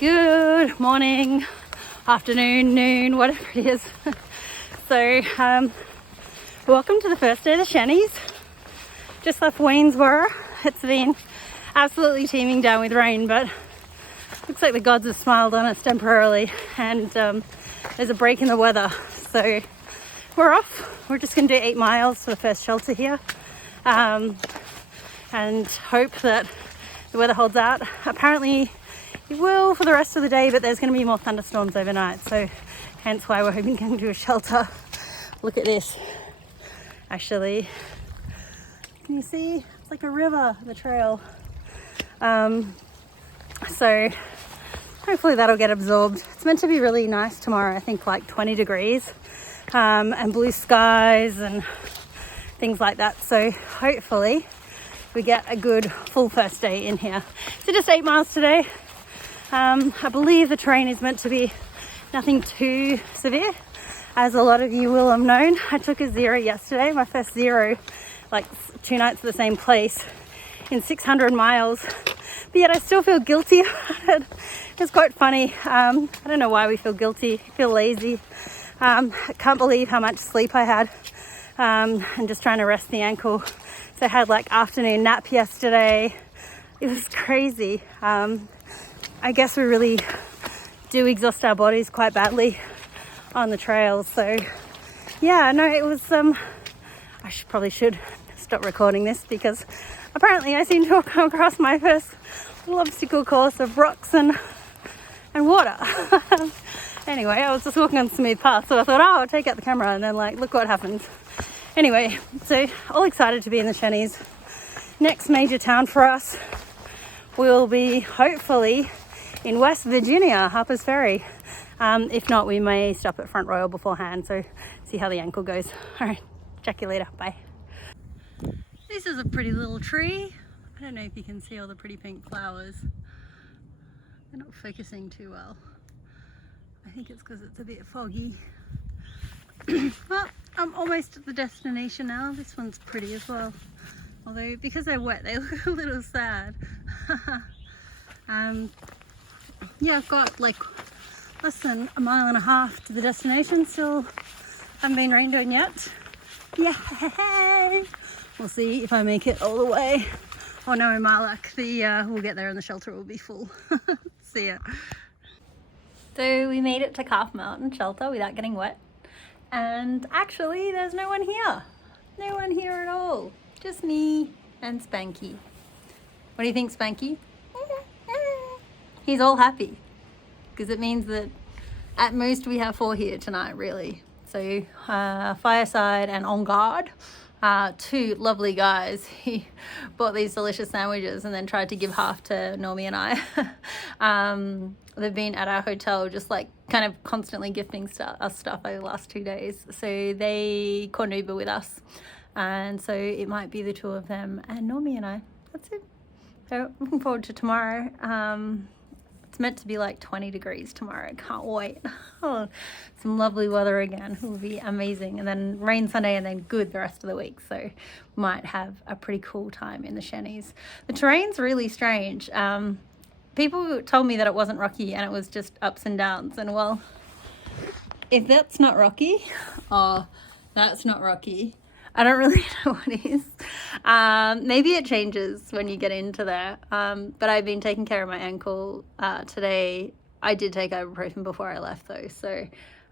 Good morning, afternoon, noon, whatever it is. So, welcome to the first day of the Shennies. Just left Waynesboro. It's been absolutely teeming down with rain, but looks like the gods have smiled on us temporarily, and there's a break in the weather. So we're off. We're just going to do 8 miles to the first shelter here, and hope that the weather holds out. Apparently it will for the rest of the day, but there's going to be more thunderstorms overnight, so hence why we're hoping to get into a shelter. Look at this. Actually, can you see? It's like a river, the trail. So hopefully that'll get absorbed. It's meant to be really nice tomorrow, I think like 20 degrees, and blue skies and things like that. So hopefully we get a good full first day in here. So just 8 miles today. I believe the terrain is meant to be nothing too severe, as a lot of you will have known. I took a zero yesterday, my first zero, like 2 nights at the same place in 600 miles, but yet I still feel guilty about it. It's quite funny. I don't know why we feel guilty, feel lazy. I can't believe how much sleep I had, and just trying to rest the ankle. So I had like afternoon nap yesterday. It was crazy. I guess we really do exhaust our bodies quite badly on the trails. So yeah, no, it was, I probably should stop recording this, because apparently I seem to have come across my first little obstacle course of rocks and water. Anyway, I was just walking on a smooth path, so I thought, oh, I'll take out the camera, and then like, look what happens. Anyway, so all excited to be in the Shennies. Next major town for us will be hopefully in West Virginia, Harper's Ferry. If not, we may stop at Front Royal beforehand, so see how the ankle goes. All right, check you later, bye. This is a pretty little tree. I don't know if you can see all the pretty pink flowers. They're not focusing too well. I think it's because it's a bit foggy. Well, I'm almost at the destination now. This one's pretty as well. Although, because they're wet, they look a little sad. Yeah, I've got like less than a mile and a half to the destination. Still haven't been rained on yet. Yeah, we'll see if I make it all the way. Oh no, my luck. We'll get there and the shelter will be full. See ya. So we made it to Calf Mountain Shelter without getting wet. And actually, there's no one here. No one here at all. Just me and Spanky. What do you think, Spanky? He's all happy, because it means that at most we have 4 here tonight, really. So Fireside and On Guard, 2 lovely guys. He bought these delicious sandwiches and then tried to give half to Normie and I. They've been at our hotel just like kind of constantly gifting us stuff over the last 2 days. So they caught an Uber with us, and so it might be the 2 of them and Normie and I. That's it. So looking forward to tomorrow. It's meant to be like 20 degrees tomorrow. Can't wait. Oh, some lovely weather again. It will be amazing. And then rain Sunday, and then good the rest of the week. So might have a pretty cool time in the Shennies. The terrain's really strange. People told me that it wasn't rocky and it was just ups and downs. And well, if that's not rocky, oh, that's not rocky. I don't really know what is. Maybe it changes when you get into there. But I've been taking care of my ankle today. I did take ibuprofen before I left though. So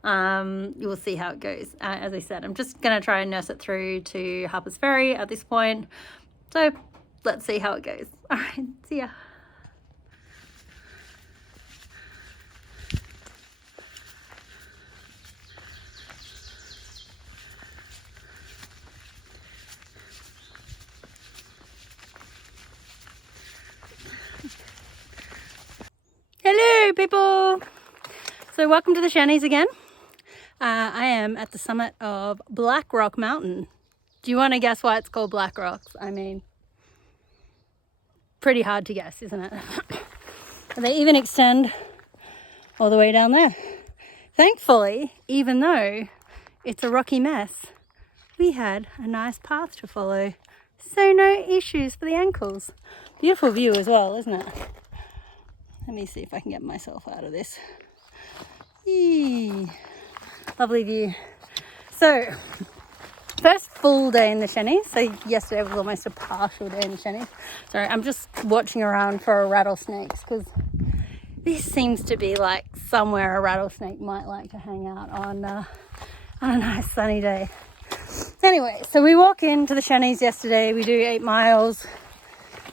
you will see how it goes. As I said, I'm just going to try and nurse it through to Harper's Ferry at this point. So let's see how it goes. All right, see ya. Hello people! So welcome to the Shennies again. I am at the summit of Black Rock Mountain. Do you want to guess why it's called Black Rocks? I mean, pretty hard to guess, isn't it? They even extend all the way down there. Thankfully, even though it's a rocky mess, we had a nice path to follow. So no issues for the ankles. Beautiful view as well, isn't it? Let me see if I can get myself out of this. Yee. Lovely view. So, first full day in the Shennies. So yesterday was almost a partial day in the Shennies. Sorry, I'm just watching around for rattlesnakes because this seems to be like somewhere a rattlesnake might like to hang out on a nice sunny day. Anyway, so we walk into the Shennies yesterday. We do 8 miles.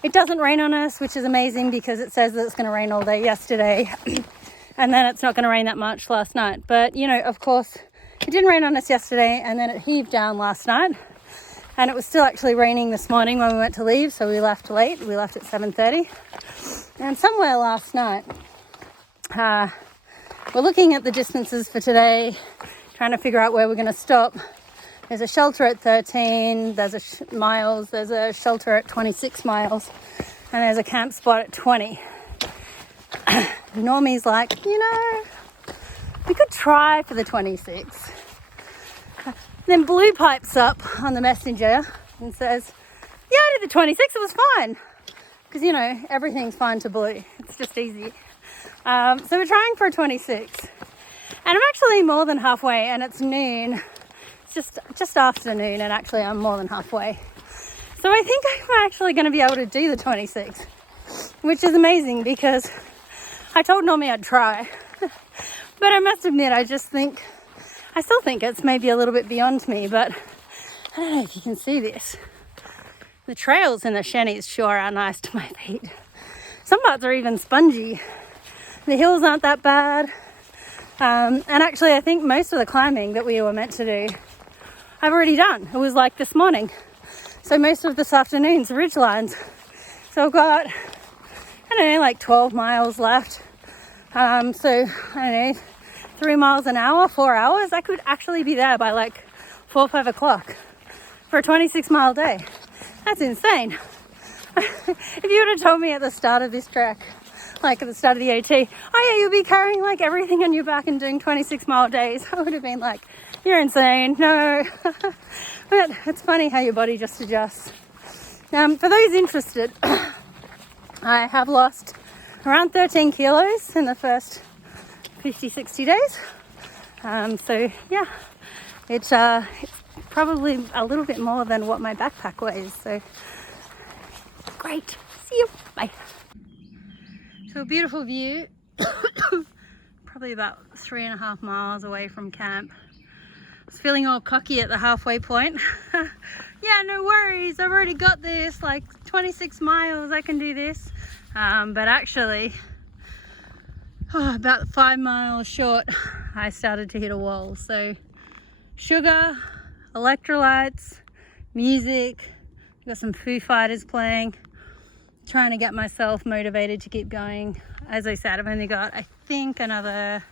It doesn't rain on us, which is amazing because it says that it's going to rain all day yesterday. And then it's not going to rain that much last night. But, you know, of course, it didn't rain on us yesterday and then it heaved down last night. And it was still actually raining this morning when we went to leave. So we left late. We left at 7:30. And somewhere last night, we're looking at the distances for today, trying to figure out where we're going to stop. There's a shelter at 13, there's miles, there's a shelter at 26 miles, and there's a camp spot at 20. Normie's like, you know, we could try for the 26. Then Blue pipes up on the messenger and says, yeah, I did the 26, it was fine. Because, you know, everything's fine to Blue. It's just easy. So we're trying for a 26. And I'm actually more than halfway, and it's noon. Just afternoon, and actually I'm more than halfway. So I think I'm actually going to be able to do the 26, which is amazing because I told Normie I'd try. But I must admit, I still think it's maybe a little bit beyond me, but I don't know if you can see this. The trails in the Shennies sure are nice to my feet. Some parts are even spongy. The hills aren't that bad. And actually I think most of the climbing that we were meant to do I've already done. It was like this morning. So most of this afternoon's ridge lines. So I've got, I don't know, like 12 miles left. So I don't know, 3 miles an hour, 4 hours. I could actually be there by like 4 or 5 o'clock for a 26-mile day. That's insane. If you would have told me at the start of this trek, like at the start of the AT, oh yeah, you'll be carrying like everything on your back and doing 26-mile days, I would have been like, you're insane. No. But it's funny how your body just adjusts. For those interested, I have lost around 13 kilos in the first 50, 60 days. So yeah, it's probably a little bit more than what my backpack weighs. So great. See you. Bye. So a beautiful view. Probably about 3.5 miles away from camp. I was feeling all cocky at the halfway point. Yeah, no worries, I've already got this, like 26 miles, I can do this. But actually, about 5 miles short, I started to hit a wall. So sugar, electrolytes, music, got some Foo Fighters playing, trying to get myself motivated to keep going. As I said, I've only got, I think, another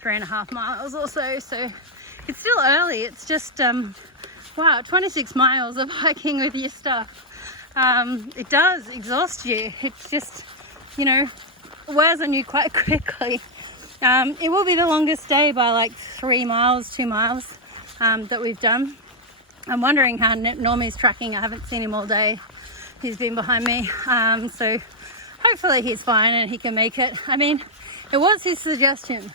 3.5 miles or so. So it's still early. It's just, wow, 26 miles of hiking with your stuff. It does exhaust you. It's just, you know, wears on you quite quickly. It will be the longest day by like 3 miles, 2 miles that we've done. I'm wondering how Normie's tracking. I haven't seen him all day. He's been behind me. So hopefully he's fine and he can make it. I mean, it was his suggestion.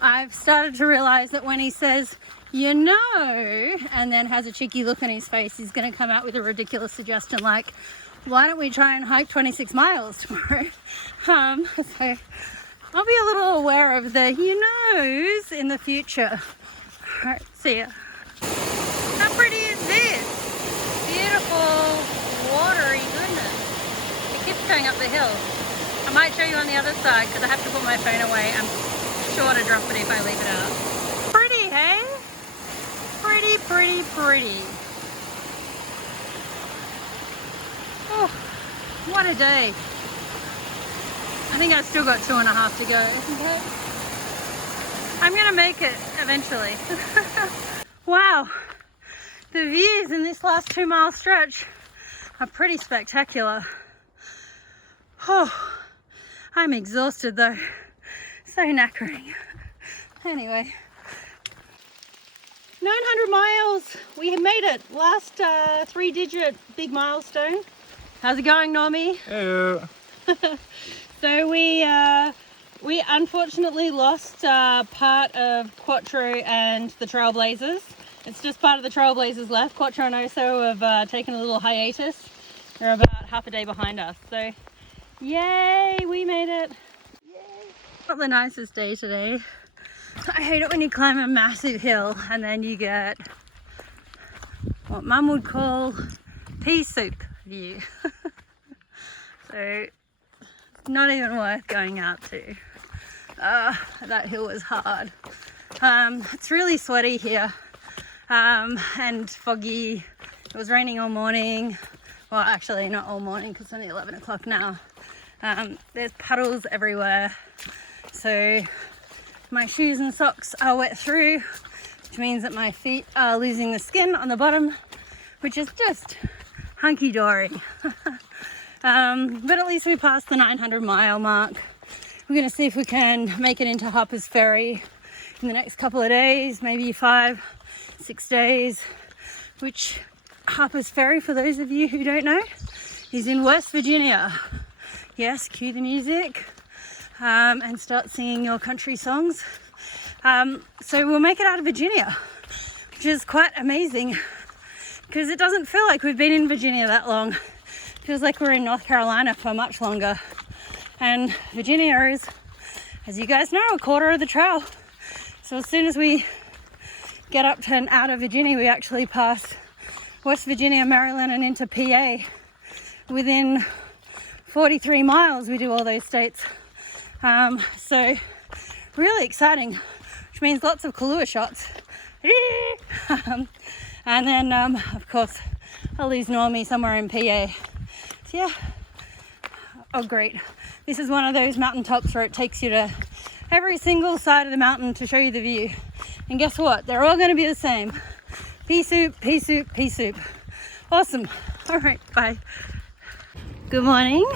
I've started to realize that when he says, you know, and then has a cheeky look on his face, he's going to come out with a ridiculous suggestion like, why don't we try and hike 26 miles tomorrow? So I'll be a little aware of the you knows in the future. All right, see ya. How pretty is this? Beautiful, watery goodness. It keeps going up the hill. I might show you on the other side because I have to put my phone away. I'm sure to drop it if I leave it out. Pretty, hey? Pretty, pretty, pretty. Oh, what a day. I think I've still got 2.5 to go. Okay. I'm gonna make it eventually. Wow, the views in this last 2 mile stretch are pretty spectacular. Oh, I'm exhausted though. So knackering. Anyway, 900 miles. We have made it. Last 3-digit big milestone. How's it going, Normie? Hello. So we unfortunately lost part of Quattro and the Trailblazers. It's just part of the Trailblazers left. Quattro and Oso have taken a little hiatus. They're about half a day behind us. So yay, we made it. Yay. Not the nicest day today. I hate it when you climb a massive hill and then you get what Mum would call pea soup view. So not even worth going out to. That hill was hard. It's really sweaty here and foggy. It was raining all morning. Well, actually not all morning because it's only 11 o'clock now. There's puddles everywhere. So my shoes and socks are wet through, which means that my feet are losing the skin on the bottom, which is just hunky-dory. But at least we passed the 900-mile mark. We're going to see if we can make it into Harper's Ferry in the next couple of days, maybe 5-6 days, which Harper's Ferry, for those of you who don't know, is in West Virginia. Yes, cue the music and start singing your country songs. So we'll make it out of Virginia, which is quite amazing because it doesn't feel like we've been in Virginia that long. It feels like we're in North Carolina for much longer. And Virginia is, as you guys know, a quarter of the trail. So as soon as we get up to and out of Virginia, we actually pass West Virginia, Maryland, and into PA. Within 43 miles, we do all those states. So really exciting, which means lots of Kahlua shots. And then, of course, I'll lose Normie somewhere in PA. So yeah, oh great. This is one of those mountaintops where it takes you to every single side of the mountain to show you the view. And guess what? They're all going to be the same. Pea soup, pea soup, pea soup. Awesome. All right, bye. Good morning.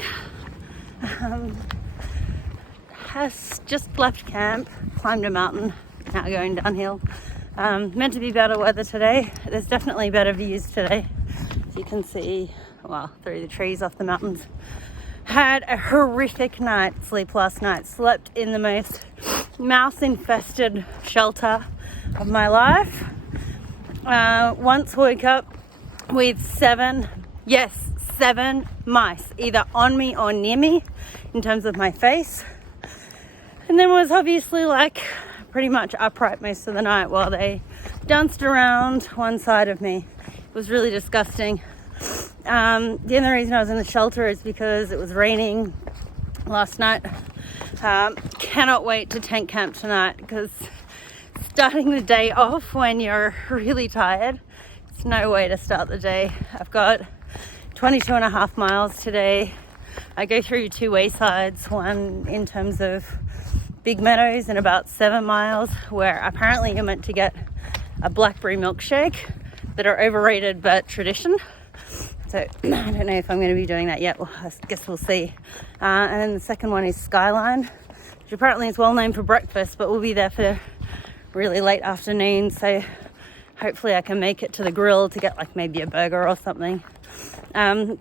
Has just left camp, climbed a mountain, now going downhill. Meant to be better weather today. There's definitely better views today. As you can see, well, through the trees off the mountains. Had a horrific night's sleep last night. Slept in the most mouse-infested shelter of my life. Once woke up with 7 mice, either on me or near me, in terms of my face. And then was obviously like pretty much upright most of the night while they danced around one side of me. It was really disgusting. The only reason I was in the shelter is because it was raining last night. Cannot wait to tent camp tonight because starting the day off when you're really tired, it's no way to start the day. I've got 22.5 miles today. I go through 2 waysides, one in terms of Big Meadows and about 7 miles where apparently you're meant to get a blackberry milkshake that are overrated but tradition. So I don't know if I'm going to be doing that yet. Well, I guess we'll see. And then the second one is Skyline, which apparently is well known for breakfast, but we'll be there for really late afternoon. So hopefully I can make it to the grill to get like maybe a burger or something. I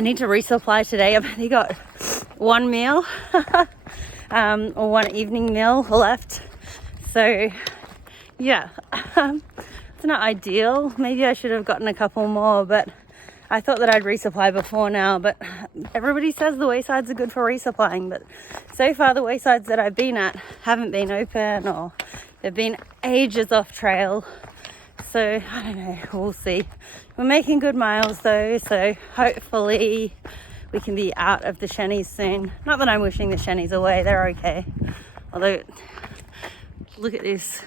need to resupply today. I've only got 1 meal or 1 evening meal left. So yeah, it's not ideal. Maybe I should have gotten a couple more, but I thought that I'd resupply before now, but everybody says the waysides are good for resupplying, but so far the waysides that I've been at haven't been open or they've been ages off trail. So I don't know, we'll see. We're making good miles though, so hopefully we can be out of the Shennies soon. Not that I'm wishing the Shennies away, they're okay. Although, look at this.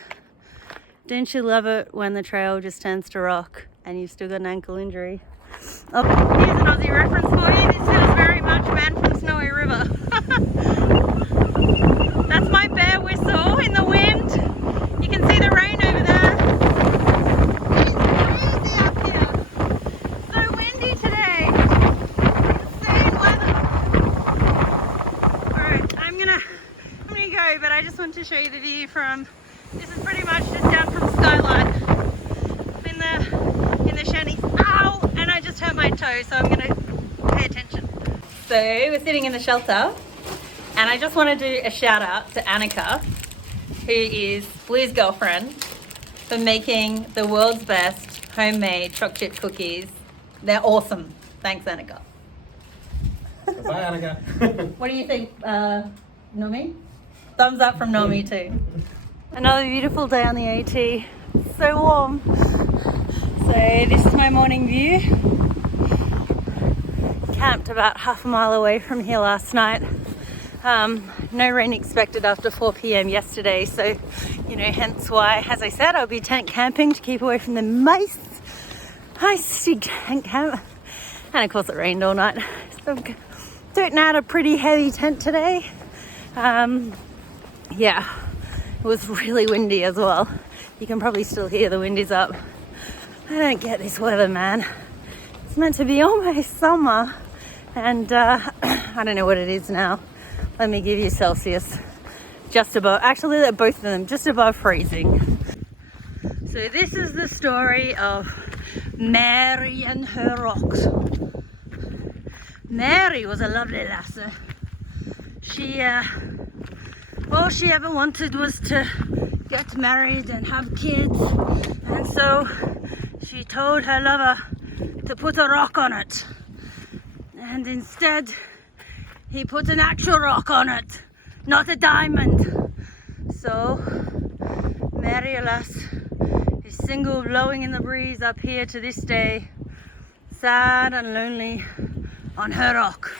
Don't you love it when the trail just turns to rock and you've still got an ankle injury? Oh, here's an Aussie reference for you. This feels very much Man from Snowy River. That's my bear whistle in the wind. You can see the rain over there. It's crazy up here. So windy today. Insane weather. Alright, I'm gonna go, but I just want to show you the view from, this is pretty much just down from Skyline. I'm in the Shennies. Ow! And I just hurt my toe, so I'm gonna pay attention. So we're sitting in the shelter And I just want to do a shout out to Annika, who is Blue's girlfriend, for making the world's best homemade chocolate chip cookies. They're awesome. Thanks, Annika. Bye, Annika. What do you think, Nomi? Thumbs up from Nomi too. Another beautiful day on the AT. So warm. So this is my morning view. Camped about half a mile away from here last night. No rain expected after 4 p.m. yesterday, so you know, hence why, as I said, I'll be tent camping to keep away from the mice. Icy tent camp. And of course it rained all night. So I'm putting out a pretty heavy tent today. Yeah, it was really windy as well. You can probably still hear the wind is up. I don't get this weather, man. It's meant to be almost summer, and I don't know what it is now. Let me give you Celsius. Just above, actually they're both of them just above freezing. So this is the story of Mary and her rocks. Mary was a lovely lassie. She, all she ever wanted was to get married and have kids, and so she told her lover to put a rock on it, and instead he put an actual rock on it, not a diamond. So Mary, alas, is single, blowing in the breeze up here to this day, sad and lonely on her rock,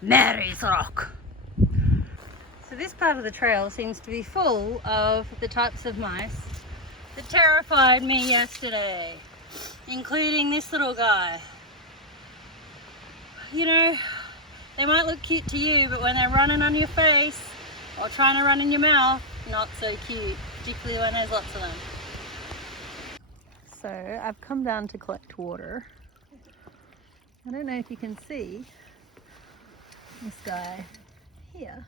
Mary's rock. So this part of the trail seems to be full of the types of mice that terrified me yesterday, including this little guy. You know, they might look cute to you, but when they're running on your face or trying to run in your mouth, not so cute, particularly when there's lots of them. So I've come down to collect water. I don't know if you can see this guy here.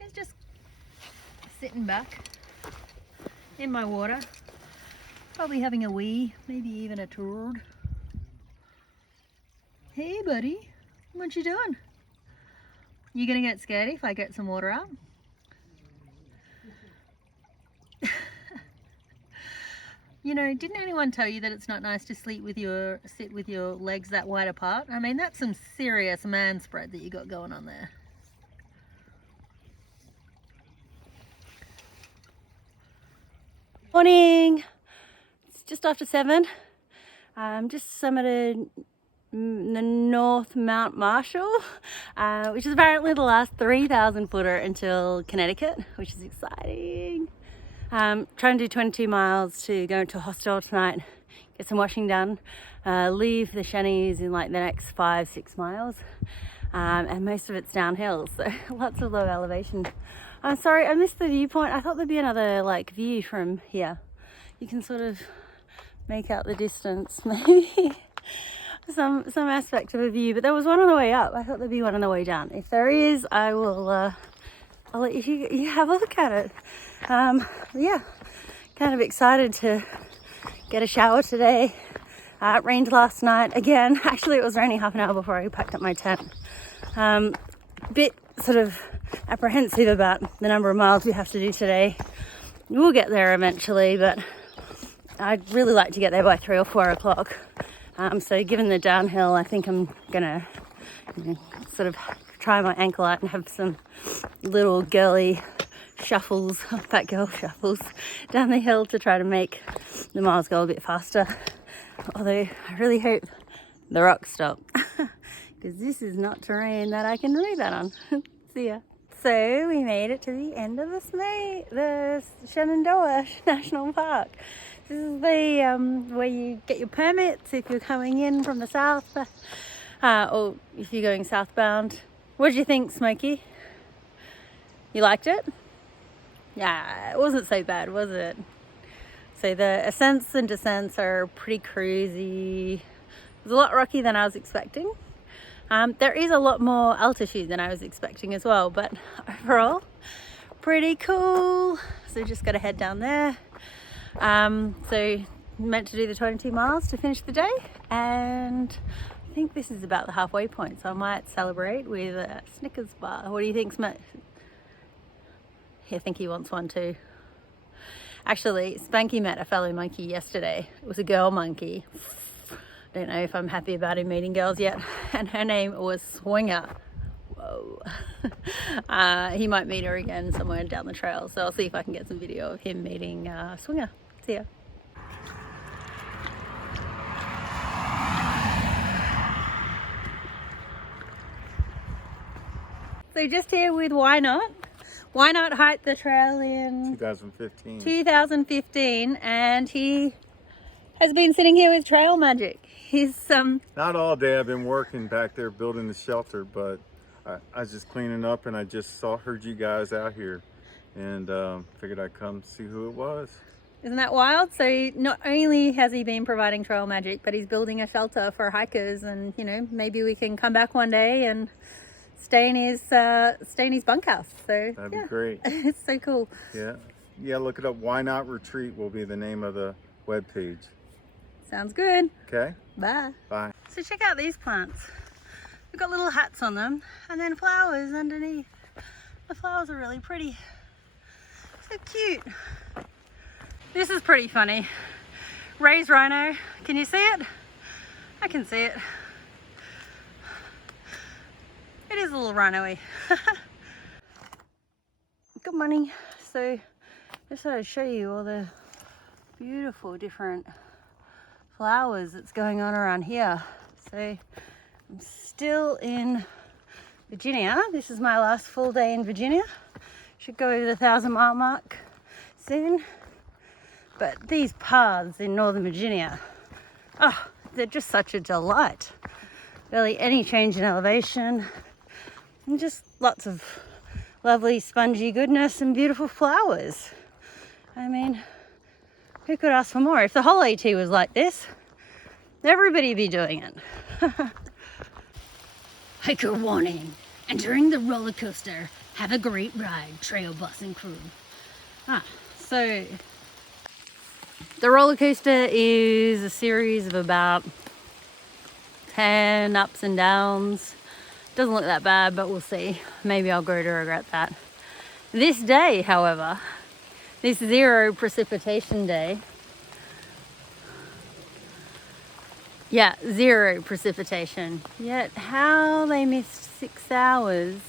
He's just sitting back in my water, probably having a wee, maybe even a turd. Hey buddy, what you doing? You gonna get scared if I get some water out? You know, didn't anyone tell you that it's not nice to sit with your legs that wide apart? I mean, that's some serious man spread that you got going on there. Morning! It's just after 7. I'm just summited the North Mount Marshall, which is apparently the last 3,000 footer until Connecticut, which is exciting. Trying to do 22 miles to go into a hostel tonight, get some washing done, leave the Shennies in like the next 5-6 miles, and most of it's downhill, so lots of low elevation. I'm sorry, I missed the viewpoint. I thought there'd be another like view from here. You can sort of make out the distance, maybe some aspect of a view, but there was one on the way up. I thought there'd be one on the way down. If there is, I will I'll let you have a look at it. Yeah, kind of excited to get a shower today. It rained last night again. Actually, it was raining half an hour before I packed up my tent. Bit sort of apprehensive about the number of miles we have to do today. We'll get there eventually, but I'd really like to get there by 3 or 4 o'clock. So given the downhill, I think I'm gonna sort of try my ankle out and have some little girly shuffles, fat girl shuffles down the hill to try to make the miles go a bit faster. Although I really hope the rocks stop, because this is not terrain that I can do that on. See ya. So we made it to the end of the Shenandoah National Park. This is the where you get your permits if you're coming in from the south, or if you're going southbound. What did you think, Smokey? You liked it? Yeah, it wasn't so bad, was it? So the ascents and descents are pretty cruisy. It was a lot rocky than I was expecting. There is a lot more altitude than I was expecting as well, but overall, pretty cool. So just got to head down there. So meant to do the 22 miles to finish the day, and think this is about the halfway point, so I might celebrate with a Snickers bar. What do you think, Smith? I think he wants one too. Actually, Spanky met a fellow monkey yesterday. It was a girl monkey. Don't know if I'm happy about him meeting girls yet. And her name was Swinger. Whoa. He might meet her again somewhere down the trail. So I'll see if I can get some video of him meeting Swinger. See ya. So just here with Why Not? Why Not hiked the trail in 2015, and he has been sitting here with trail magic. He's not all day. I've been working back there building the shelter, but I was just cleaning up and I just heard you guys out here and figured I'd come see who it was. Isn't that wild? So not only has he been providing trail magic, but he's building a shelter for hikers, and you know, maybe we can come back one day and stay in his bunkhouse. So that'd be great. It's so cool. Yeah, look it up. Why Not Retreat will be the name of the webpage. Sounds good. Okay. Bye. So check out these plants. We've got little hats on them and then flowers underneath. The flowers are really pretty. So cute. This is pretty funny. Ray's rhino. Can you see it? I can see it. It is a little rhino-y. Good morning. So just thought I'd show you all the beautiful different flowers that's going on around here. So I'm still in Virginia. This is my last full day in Virginia. Should go over the 1,000-mile mark soon. But these paths in Northern Virginia, oh, they're just such a delight. Barely any change in elevation. And just lots of lovely spongy goodness and beautiful flowers. I mean, who could ask for more? If the whole AT was like this, everybody'd be doing it. Hiker warning. Entering the roller coaster. Have a great ride, trail bus and crew. So the roller coaster is a series of about 10 ups and downs. Doesn't look that bad, but we'll see. Maybe I'll grow to regret that. This day, however, this zero precipitation day, yeah, zero precipitation. Yet how they missed 6 hours,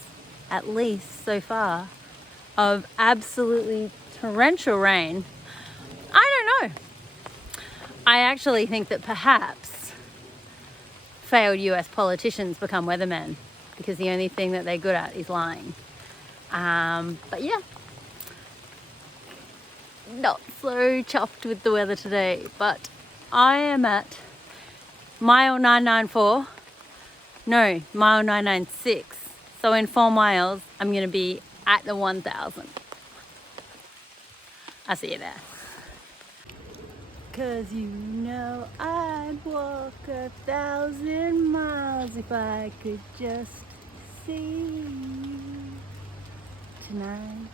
at least so far, of absolutely torrential rain, I don't know. I actually think that perhaps failed US politicians become weathermen, because the only thing that they're good at is lying. But yeah, not so chuffed with the weather today, but I am at mile 996. So in 4 miles, I'm going to be at the 1,000. I'll see you there. 'Cause you know I'd walk 1,000 miles if I could just see tonight.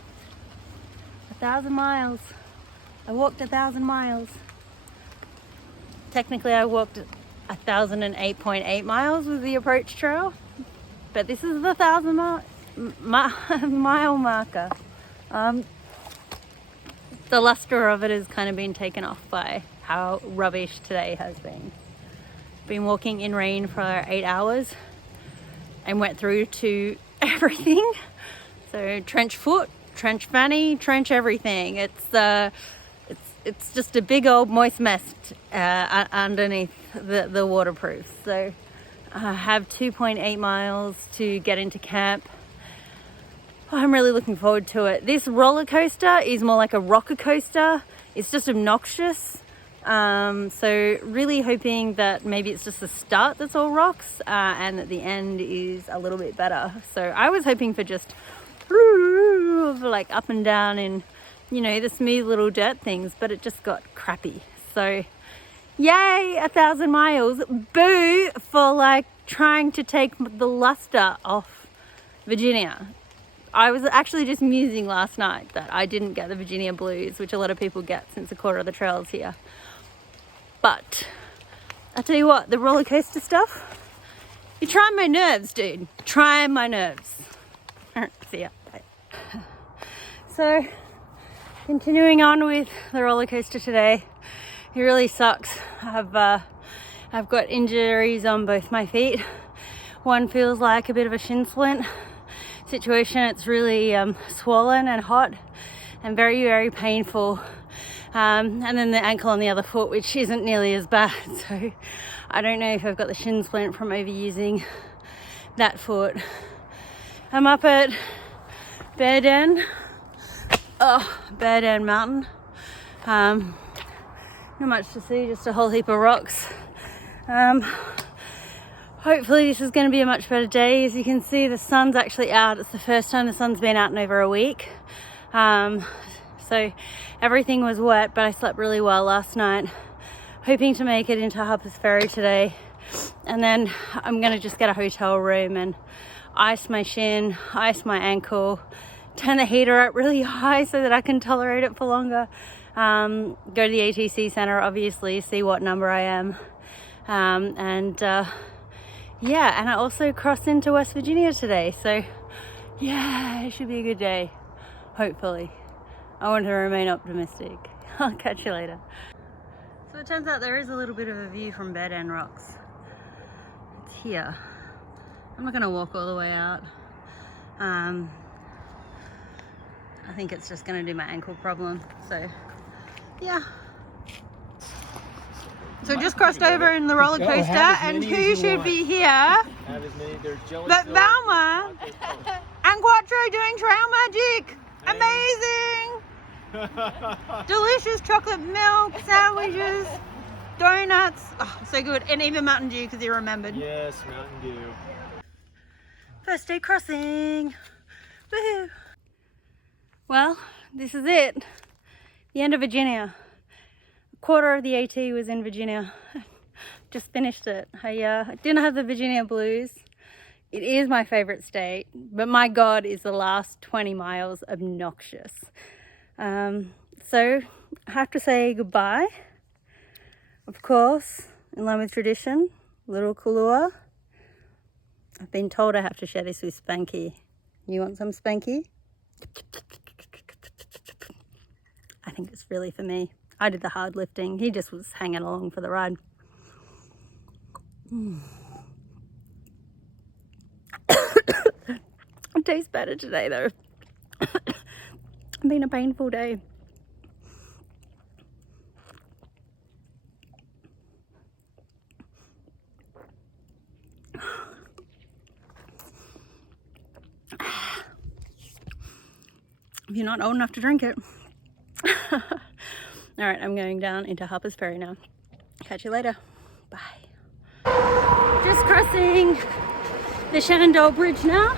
1,000 miles. I walked 1,000 miles. Technically I walked 1,008.8 miles with the approach trail, but this is the 1,000 mile marker. The luster of it has kind of been taken off by how rubbish today has been. Been walking in rain for 8 hours and went through to everything. So trench foot, trench fanny, trench everything. It's just a big old moist mess underneath the waterproof. So I have 2.8 miles to get into camp. I'm really looking forward to it. This roller coaster is more like a rocker coaster. It's just obnoxious. So really hoping that maybe it's just the start that's all rocks and that the end is a little bit better. So I was hoping for just like up and down and, you know, the smooth little dirt things, but it just got crappy. So yay, 1,000 miles. Boo for like trying to take the luster off Virginia. I was actually just musing last night that I didn't get the Virginia blues, which a lot of people get since a quarter of the trails here. But I tell you what, the roller coaster stuff, You're trying my nerves, dude. Trying my nerves. See ya. Bye. So, continuing on with the roller coaster today. It really sucks. I've got injuries on both my feet. One feels like a bit of a shin splint situation. It's really swollen and hot and very, very painful. And then the ankle on the other foot, which isn't nearly as bad. So I don't know if I've got the shin splint from overusing that foot. I'm up at Bear Den Mountain. Not much to see, just a whole heap of rocks. Hopefully this is going to be a much better day. As you can see, the sun's actually out. It's the first time the sun's been out in over a week. So everything was wet, but I slept really well last night. Hoping to make it into Harper's Ferry today. And then I'm going to just get a hotel room and ice my shin, ice my ankle, turn the heater up really high so that I can tolerate it for longer. Go to the ATC center, obviously, see what number I am. Yeah, and I also cross into West Virginia today. So yeah, it should be a good day, hopefully. I want to remain optimistic. I'll catch you later. So it turns out there is a little bit of a view from Bear Den Rocks. It's here. I'm not going to walk all the way out. I think it's just going to do my ankle problem. So yeah. So just crossed over in the roller coaster, and who should be here but Velma and Quattro doing trail magic. Amazing! Delicious chocolate milk sandwiches, donuts. Oh, so good. And even Mountain Dew because you remembered. Yes, Mountain Dew. First day crossing. Woohoo! Well, this is it. The end of Virginia. A quarter of the AT was in Virginia. Just finished it. I didn't have the Virginia blues. It is my favorite state, but my God, is the last 20 miles obnoxious. So I have to say goodbye. Of course, in line with tradition, little Kahlua. I've been told I have to share this with Spanky. You want some Spanky? I think it's really for me. I did the hard lifting. He just was hanging along for the ride. It tastes better today though. It's been a painful day. If you're not old enough to drink it. All right, I'm going down into Harper's Ferry now. Catch you later. Bye. Just crossing the Shenandoah Bridge now.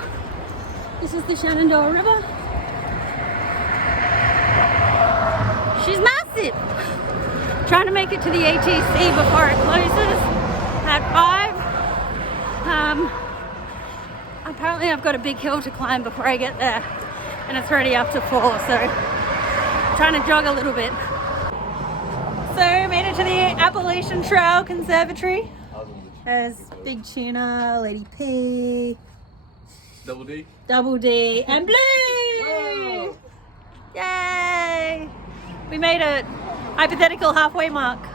This is the Shenandoah River. She's massive. Trying to make it to the ATC before it closes at 5. Apparently I've got a big hill to climb before I get there, and it's already after 4, so I'm trying to jog a little bit. So made it to the Appalachian Trail Conservatory. There's Big Tuna, Lady P, Double D, and Blue! Whoa. Yay! We made a hypothetical halfway mark.